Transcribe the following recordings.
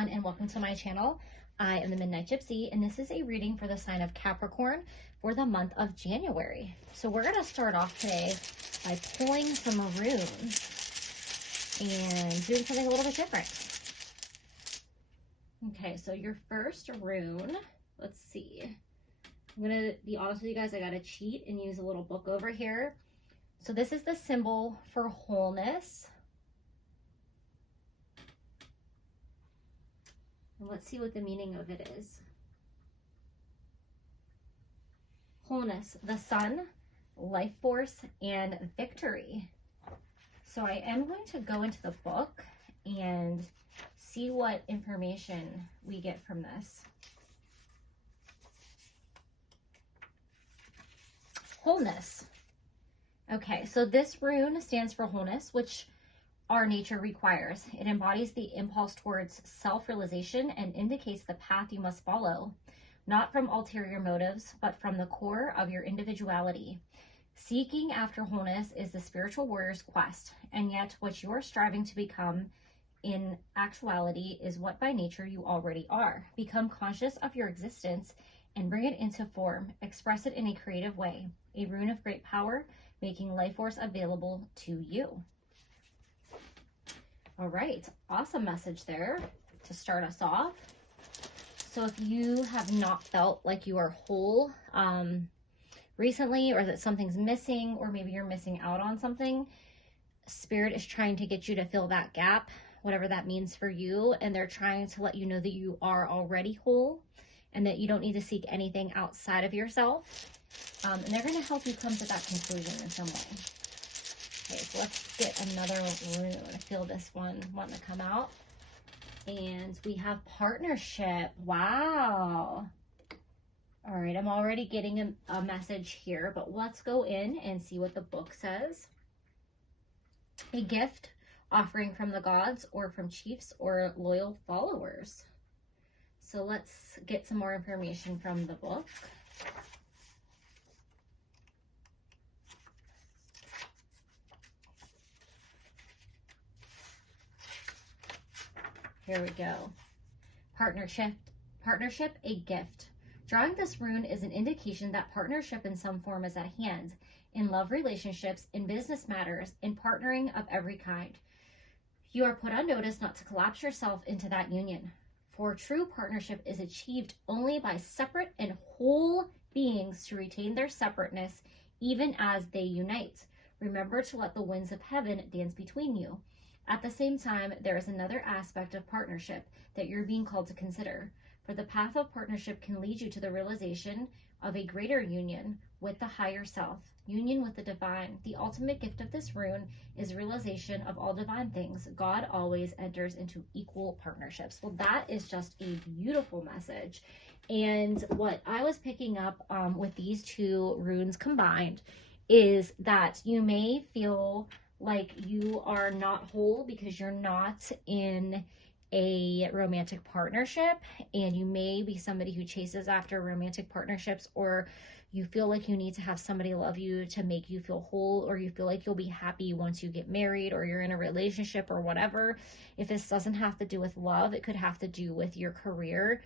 everyone, and welcome to my channel. I am the Midnight Gypsy, and this is a reading for the sign of Capricorn for the month of January. So we're going to start off today by pulling some runes and doing something a little bit different. Okay, so your first rune, let's see. I'm going to be honest with you guys, I got to cheat and use a little book over here. So this is the symbol for wholeness. And let's see what the meaning of it is. Wholeness, the sun, life force, and victory. So I am going to go into the book and see what information we get from this. Wholeness. Okay, so this rune stands for wholeness, which our nature requires. It embodies the impulse towards self-realization and indicates the path you must follow, not from ulterior motives, but from the core of your individuality. Seeking after wholeness is the spiritual warrior's quest, and yet what you are striving to become in actuality is what by nature you already are. Become conscious of your existence and bring it into form. Express it in a creative way. A rune of great power, making life force available to you. All right, awesome message there to start us off. So if you have not felt like you are whole recently, or that something's missing, or maybe you're missing out on something, Spirit is trying to get you to fill that gap, whatever that means for you, and they're trying to let you know that you are already whole and that you don't need to seek anything outside of yourself. And they're going to help you come to that conclusion in some way. Okay, so let's get another rune. I feel this one wanting to come out. And we have partnership. Wow. All right, I'm already getting a message here, but let's go in and see what the book says. A gift, offering from the gods or from chiefs or loyal followers. So let's get some more information from the book. Here we go. Partnership, a gift. Drawing this rune is an indication that partnership in some form is at hand, in love relationships, in business matters, in partnering of every kind. You are put on notice not to collapse yourself into that union, for true partnership is achieved only by separate and whole beings to retain their separateness even as they unite. Remember to let the winds of heaven dance between you. At the same time, there is another aspect of partnership that you're being called to consider. For the path of partnership can lead you to the realization of a greater union with the higher self, union with the divine. The ultimate gift of this rune is realization of all divine things. God always enters into equal partnerships. Well, that is just a beautiful message. And what I was picking up with these two runes combined is that you may feel like you are not whole because you're not in a romantic partnership, and you may be somebody who chases after romantic partnerships, or you feel like you need to have somebody love you to make you feel whole, or you feel like you'll be happy once you get married or you're in a relationship or whatever. If this doesn't have to do with love, it could have to do with your career.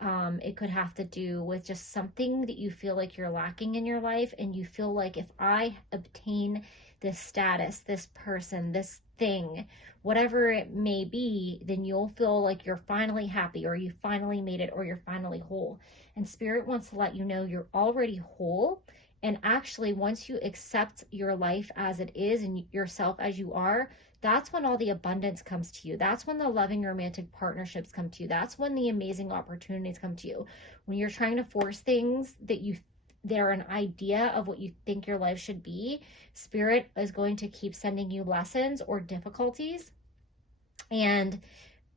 It could have to do with just something that you feel like you're lacking in your life, and you feel like if I obtain this status, this person, this thing, whatever it may be, then you'll feel like you're finally happy, or you finally made it, or you're finally whole. And Spirit wants to let you know you're already whole. And actually, once you accept your life as it is and yourself as you are, that's when all the abundance comes to you. That's when the loving romantic partnerships come to you. That's when the amazing opportunities come to you. When you're trying to force things that they're an idea of what you think your life should be, Spirit is going to keep sending you lessons or difficulties. And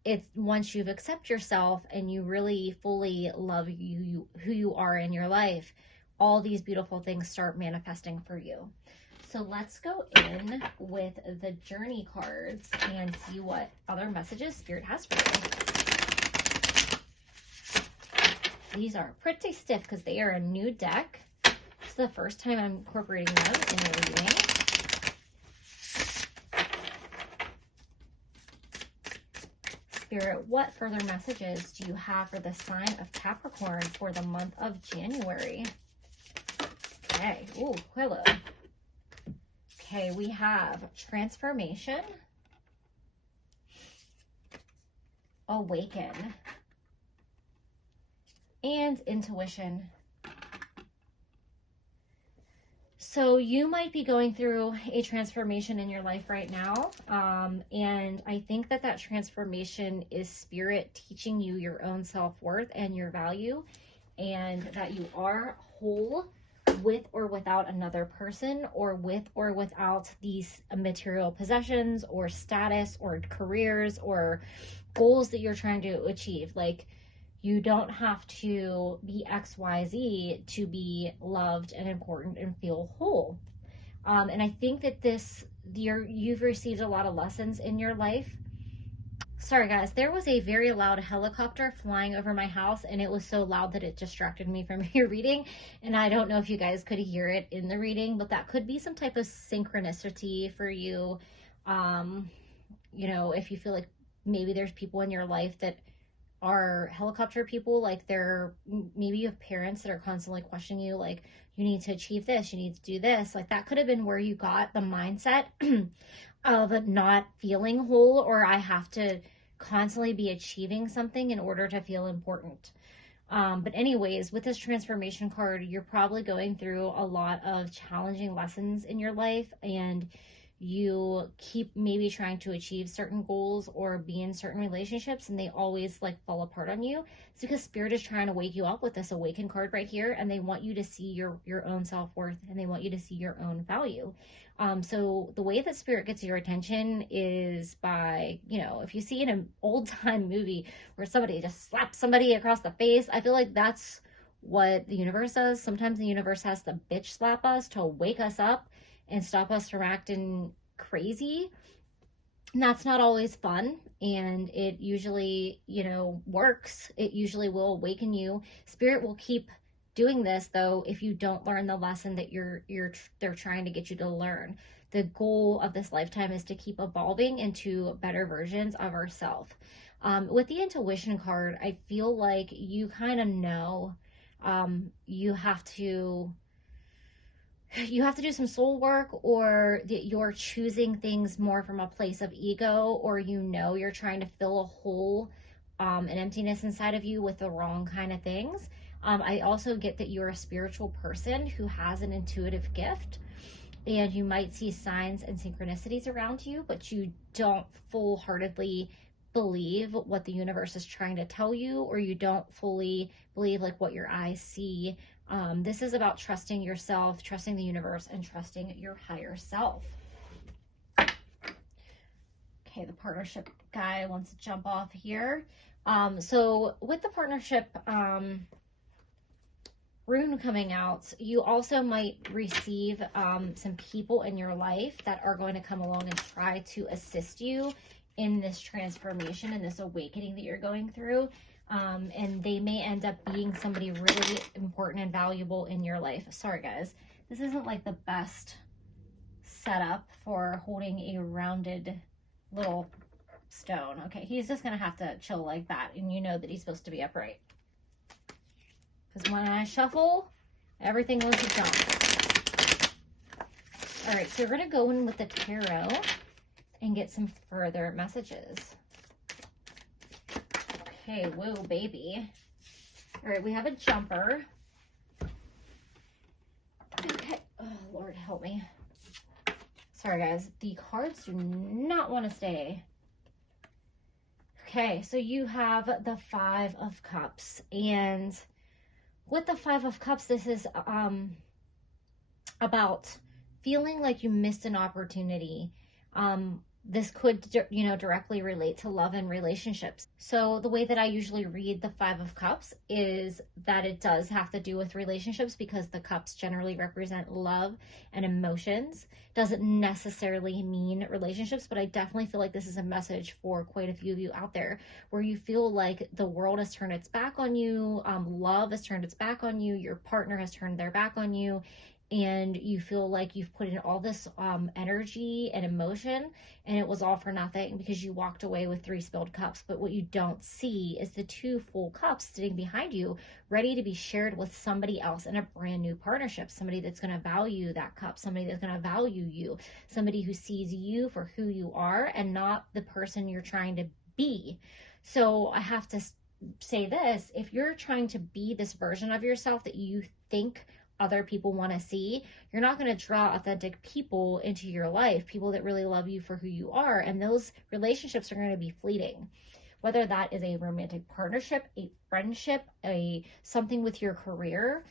it's once you've accepted yourself and you really fully love who you are in your life, all these beautiful things start manifesting for you. So let's go in with the journey cards and see what other messages Spirit has for you. These are pretty stiff because they are a new deck. It's the first time I'm incorporating them in the reading. Spirit, what further messages do you have for the sign of Capricorn for the month of January? Okay. Ooh, hello. Okay, we have transformation, awaken, and intuition. So you might be going through a transformation in your life right now. And I think that that transformation is Spirit teaching you your own self-worth and your value, and that you are whole with or without another person, or with or without these material possessions or status or careers or goals that you're trying to achieve. Like, you don't have to be XYZ to be loved and important and feel whole. And I think that you've received a lot of lessons in your life. Sorry guys, there was a very loud helicopter flying over my house, and it was so loud that it distracted me from your reading. And I don't know if you guys could hear it in the reading, but that could be some type of synchronicity for you. You know, if you feel like maybe there's people in your life that are helicopter people, like maybe you have parents that are constantly questioning you, like, you need to achieve this, you need to do this. Like, that could have been where you got the mindset of not feeling whole, or I have to constantly be achieving something in order to feel important. But anyways, with this transformation card, you're probably going through a lot of challenging lessons in your life, and you keep maybe trying to achieve certain goals or be in certain relationships, and they always like fall apart on you. It's because Spirit is trying to wake you up with this awaken card right here, and they want you to see your own self-worth, and they want you to see your own value. So the way that Spirit gets your attention is by, you know, if you see in an old time movie where somebody just slaps somebody across the face, I feel like that's what the universe does. Sometimes the universe has to bitch slap us to wake us up and stop us from acting crazy. And that's not always fun, and it usually, you know, works. It usually will awaken you. Spirit will keep doing this though if you don't learn the lesson that they're trying to get you to learn. The goal of this lifetime is to keep evolving into better versions of ourselves. With the intuition card, I feel like you kind of know you have to do some soul work, or that you're choosing things more from a place of ego, or you're trying to fill a hole, an emptiness inside of you with the wrong kind of things. I also get that you're a spiritual person who has an intuitive gift, and you might see signs and synchronicities around you, but you don't full-heartedly believe what the universe is trying to tell you, or you don't fully believe like what your eyes see. This is about trusting yourself, trusting the universe, and trusting your higher self. Okay, the partnership guy wants to jump off here. So with the partnership rune coming out, you also might receive some people in your life that are going to come along and try to assist you in this transformation and this awakening that you're going through. And they may end up being somebody really important and valuable in your life. Sorry guys, this isn't like the best setup for holding a rounded little stone. Okay, he's just gonna have to chill like that, and you know that he's supposed to be upright. Because when I shuffle, everything goes to jump. All right, so we're gonna go in with the tarot and get some further messages. Okay, whoa, baby. All right, we have a jumper. Okay, oh, Lord, help me. Sorry, guys. The cards do not want to stay. Okay, so you have the Five of Cups. And with the Five of Cups, this is about feeling like you missed an opportunity. This could, you know, directly relate to love and relationships. So the way that I usually read the Five of Cups is that it does have to do with relationships, because the cups generally represent love and emotions. Doesn't necessarily mean relationships, but I definitely feel like this is a message for quite a few of you out there where you feel like the world has turned its back on you, love has turned its back on you, your partner has turned their back on you, and you feel like you've put in all this energy and emotion, and it was all for nothing because you walked away with 3 spilled cups. But what you don't see is the 2 full cups sitting behind you, ready to be shared with somebody else in a brand new partnership, somebody that's going to value that cup, somebody that's going to value you, somebody who sees you for who you are and not the person you're trying to be. So I have to say this: if you're trying to be this version of yourself that you think other people want to see, you're not going to draw authentic people into your life, people that really love you for who you are, and those relationships are going to be fleeting. Whether that is a romantic partnership, a friendship, something with your career,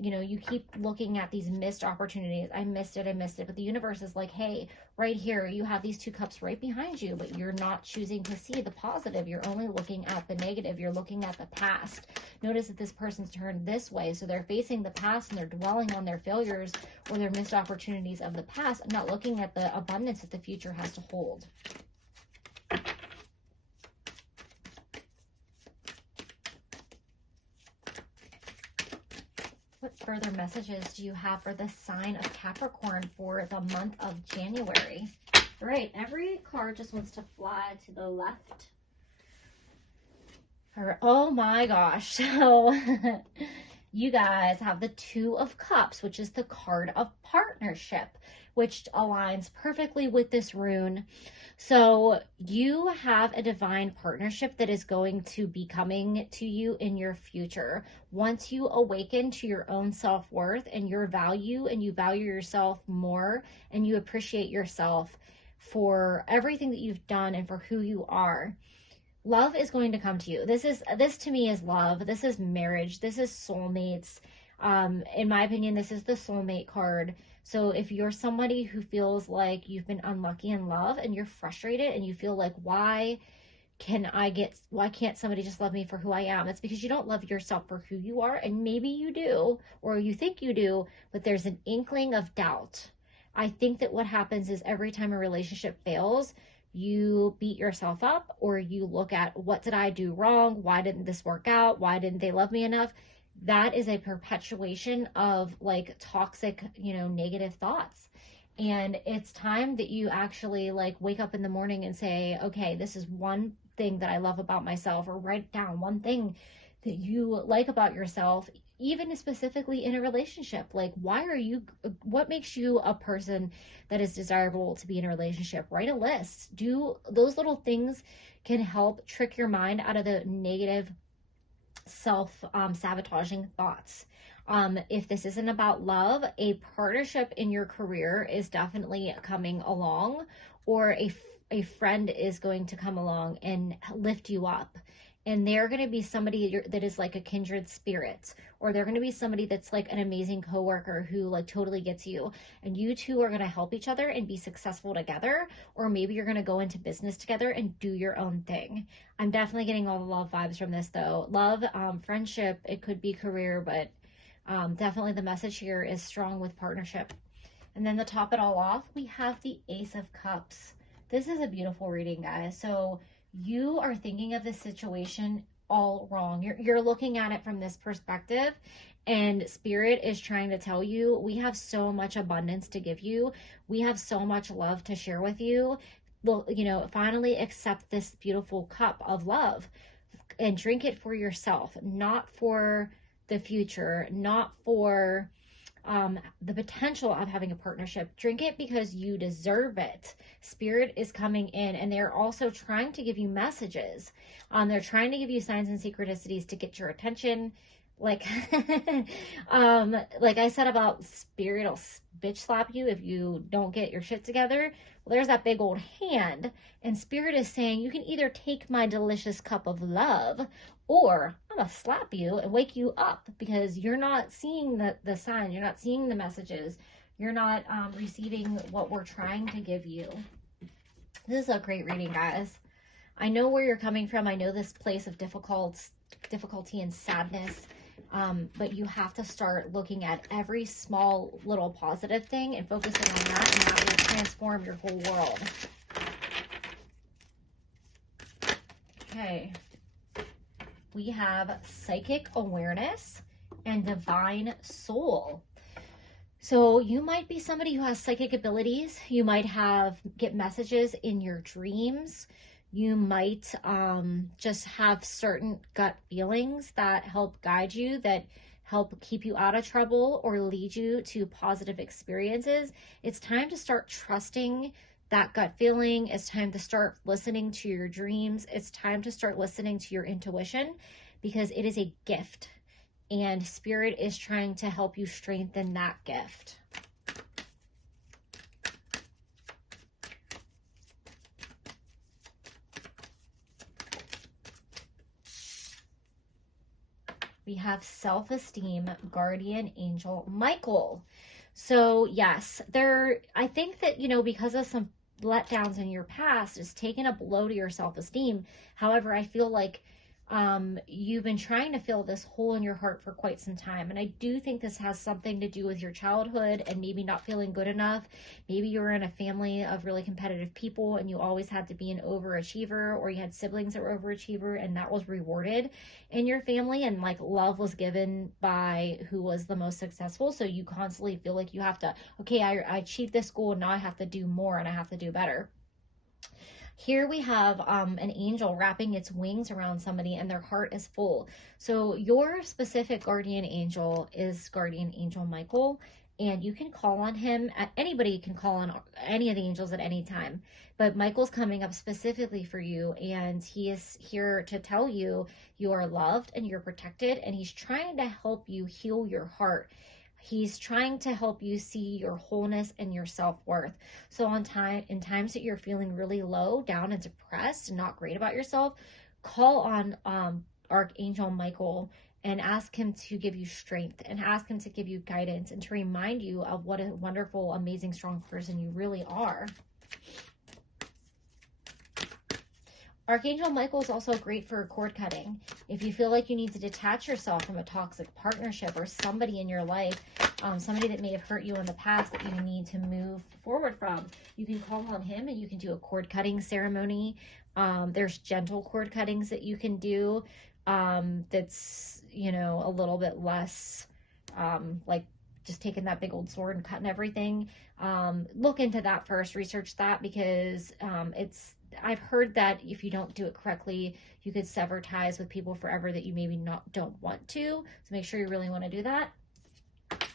you keep looking at these missed opportunities. I missed it. But the universe is like, hey, right here, you have these 2 cups right behind you, but you're not choosing to see the positive. You're only looking at the negative. You're looking at the past. Notice that this person's turned this way. So they're facing the past and they're dwelling on their failures or their missed opportunities of the past, and not looking at the abundance that the future has to hold. What further messages do you have for the sign of Capricorn for the month of January? All right, every card just wants to fly to the left. All right, oh my gosh. So you guys have the 2 of Cups, which is the card of partnership, which aligns perfectly with this rune. So you have a divine partnership that is going to be coming to you in your future. Once you awaken to your own self-worth and your value, and you value yourself more, and you appreciate yourself for everything that you've done and for who you are, love is going to come to you. This to me is love. This is marriage. This is soulmates. In my opinion, this is the soulmate card. So if you're somebody who feels like you've been unlucky in love and you're frustrated and you feel like, why can't somebody just love me for who I am? It's because you don't love yourself for who you are. And maybe you do, or you think you do, but there's an inkling of doubt. I think that what happens is every time a relationship fails, you beat yourself up, or you look at, what did I do wrong? Why didn't this work out? Why didn't they love me enough? That is a perpetuation of like toxic, negative thoughts. And it's time that you actually like wake up in the morning and say, okay, this is one thing that I love about myself, or write down one thing that you like about yourself, even specifically in a relationship. Like, what makes you a person that is desirable to be in a relationship? Write a list. Do those little things can help trick your mind out of the negative self-sabotaging thoughts. If this isn't about love, a partnership in your career is definitely coming along, or a friend is going to come along and lift you up. And they're going to be somebody that is like a kindred spirit, or they're going to be somebody that's like an amazing coworker who like totally gets you, and you two are going to help each other and be successful together. Or maybe you're going to go into business together and do your own thing. I'm definitely getting all the love vibes from this though. Love, friendship, it could be career, but definitely the message here is strong with partnership. And then to top it all off, we have the Ace of Cups. This is a beautiful reading, guys. So you are thinking of this situation all wrong. You're looking at it from this perspective, and Spirit is trying to tell you, we have so much abundance to give you. We have so much love to share with you. Well, finally accept this beautiful cup of love and drink it for yourself, not for the future, not for the potential of having a partnership. Drink it because you deserve it. Spirit is coming in, and they're also trying to give you messages. They're trying to give you signs and synchronicities to get your attention. Like, like I said about Spirit will bitch slap you if you don't get your shit together. Well, there's that big old hand, and Spirit is saying, you can either take my delicious cup of love, or I'm going to slap you and wake you up, because you're not seeing the signs. You're not seeing the messages. You're not receiving what we're trying to give you. This is a great reading, guys. I know where you're coming from. I know this place of difficulty and sadness. But you have to start looking at every small little positive thing and focusing on that, and that will transform your whole world. Okay. We have psychic awareness and divine soul. So you might be somebody who has psychic abilities. You might get messages in your dreams. You might just have certain gut feelings that help guide you, that help keep you out of trouble or lead you to positive experiences. It's time to start trusting that gut feeling. It's time to start listening to your dreams. It's time to start listening to your intuition, because it is a gift, and Spirit is trying to help you strengthen that gift. We have self-esteem, guardian angel Michael. So yes, I think that, because of some letdowns in your past, it's taken a blow to your self-esteem. However, I feel like you've been trying to fill this hole in your heart for quite some time. And I do think this has something to do with your childhood and maybe not feeling good enough. Maybe you were in a family of really competitive people and you always had to be an overachiever, or you had siblings that were overachiever and that was rewarded in your family, and like love was given by who was the most successful. So you constantly feel like you have to, okay, I achieved this goal and now I have to do more and I have to do better. Here we have an angel wrapping its wings around somebody and their heart is full. So your specific guardian angel is guardian angel Michael, and you can call on him. Anybody can call on any of the angels at any time, but Michael's coming up specifically for you, and he is here to tell you you are loved and you're protected, and he's trying to help you heal your heart. He's trying to help you see your wholeness and your self-worth. So in times that you're feeling really low, down, and depressed and not great about yourself, call on Archangel Michael and ask him to give you strength, and ask him to give you guidance, and to remind you of what a wonderful, amazing, strong person you really are. Archangel Michael is also great for cord cutting. If you feel like you need to detach yourself from a toxic partnership or somebody in your life, somebody that may have hurt you in the past that you need to move forward from, you can call on him and you can do a cord cutting ceremony. There's gentle cord cuttings that you can do that's, a little bit less like just taking that big old sword and cutting everything. Look into that first, research that, because I've heard that if you don't do it correctly, you could sever ties with people forever that you maybe don't want to. So make sure you really want to do that.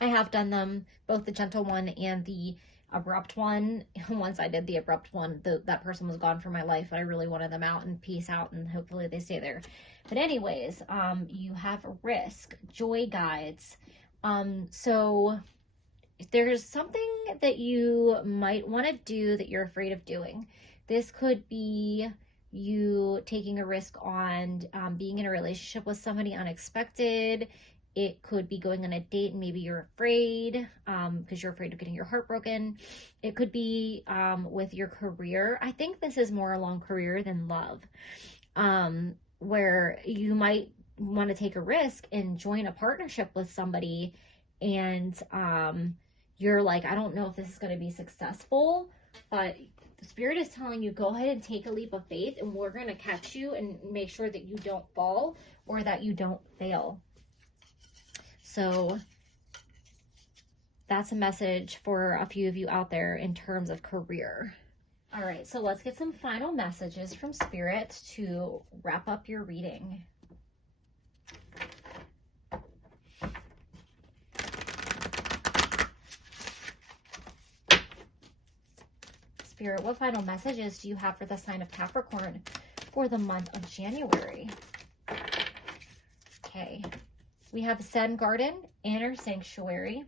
I have done them, both the gentle one and the abrupt one. Once I did the abrupt one, that person was gone from my life, but I really wanted them out and peace out, and hopefully they stay there. But anyways, you have risk, joy guides. So there's something that you might want to do that you're afraid of doing. This could be you taking a risk on being in a relationship with somebody unexpected. It could be going on a date and maybe you're afraid because you're afraid of getting your heart broken. It could be with your career. I think this is more along career than love, where you might want to take a risk and join a partnership with somebody, and you're like, I don't know if this is going to be successful, but Spirit is telling you, go ahead and take a leap of faith, and we're going to catch you and make sure that you don't fall or that you don't fail. So that's a message for a few of you out there in terms of career. All right, so let's get some final messages from Spirit to wrap up your reading. Spirit, what final messages do you have for the sign of Capricorn for the month of January? Okay, we have Zen Garden, Inner Sanctuary.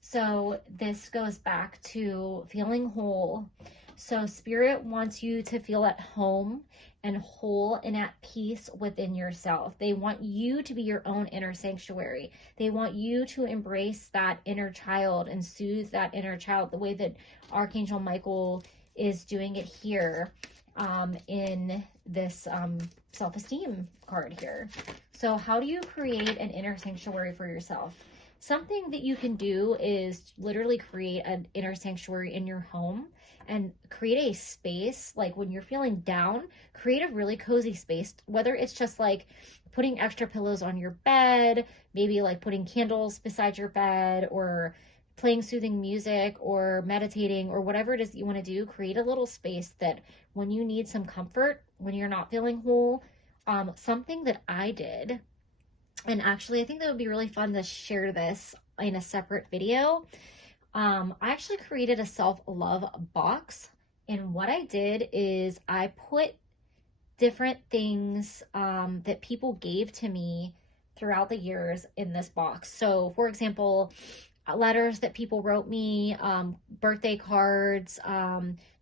So this goes back to feeling whole. So Spirit wants you to feel at home and whole and at peace within yourself. They want you to be your own inner sanctuary. They want you to embrace that inner child and soothe that inner child the way that Archangel Michael is doing it here in this self-esteem card here. So how do you create an inner sanctuary for yourself? Something that you can do is literally create an inner sanctuary in your home and create a space. Like when you're feeling down, create a really cozy space, whether it's just like putting extra pillows on your bed, maybe like putting candles beside your bed, or playing soothing music or meditating or whatever it is that you want to do, create a little space that when you need some comfort, when you're not feeling whole, something that I did, and actually I think that would be really fun to share this in a separate video. I actually created a self-love box, and what I did is I put different things that people gave to me throughout the years in this box. So for example, letters that people wrote me, birthday cards,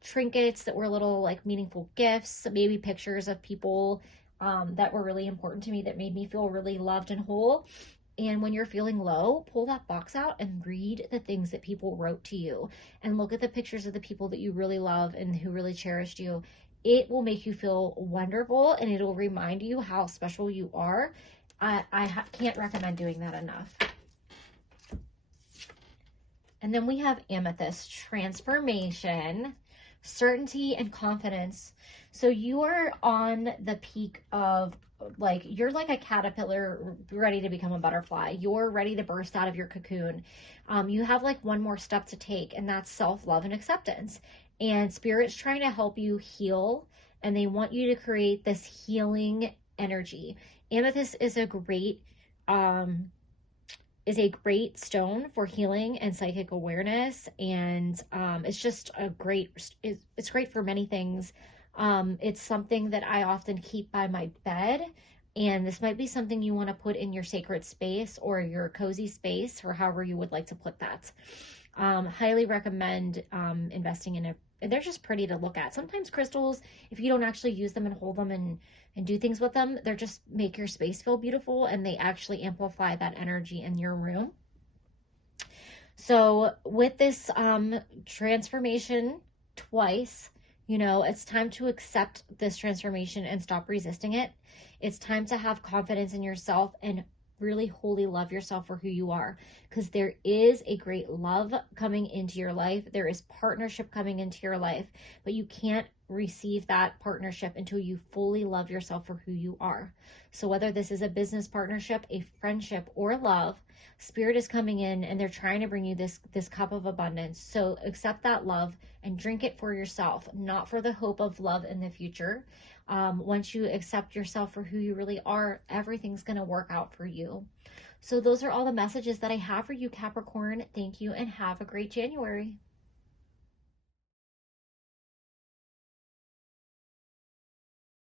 trinkets that were little like meaningful gifts, maybe pictures of people that were really important to me that made me feel really loved and whole. And when you're feeling low, pull that box out and read the things that people wrote to you and look at the pictures of the people that you really love and who really cherished you. It will make you feel wonderful, and it'll remind you how special you are. I can't recommend doing that enough. And then we have amethyst, transformation, certainty, and confidence. So you are on the peak of, like, you're like a caterpillar ready to become a butterfly. You're ready to burst out of your cocoon. You have like one more step to take, and that's self-love and acceptance. And Spirit's trying to help you heal, and they want you to create this healing energy. Amethyst is a great stone for healing and psychic awareness, and it's just it's great for many things. It's something that I often keep by my bed, and this might be something you want to put in your sacred space or your cozy space, or however you would like to put that. Highly recommend investing in it. And they're just pretty to look at. Sometimes crystals, if you don't actually use them and hold them and do things with them, they're just make your space feel beautiful, and they actually amplify that energy in your room. So with this transformation twice, you know, it's time to accept this transformation and stop resisting it. It's time to have confidence in yourself and really wholly love yourself for who you are, because there is a great love coming into your life. There is partnership coming into your life, but you can't receive that partnership until you fully love yourself for who you are. So whether this is a business partnership, a friendship, or love, Spirit is coming in and they're trying to bring you this cup of abundance. So accept that love and drink it for yourself, not for the hope of love in the future. Once you accept yourself for who you really are, everything's going to work out for you. So those are all the messages that I have for you, Capricorn. Thank you, and have a great January.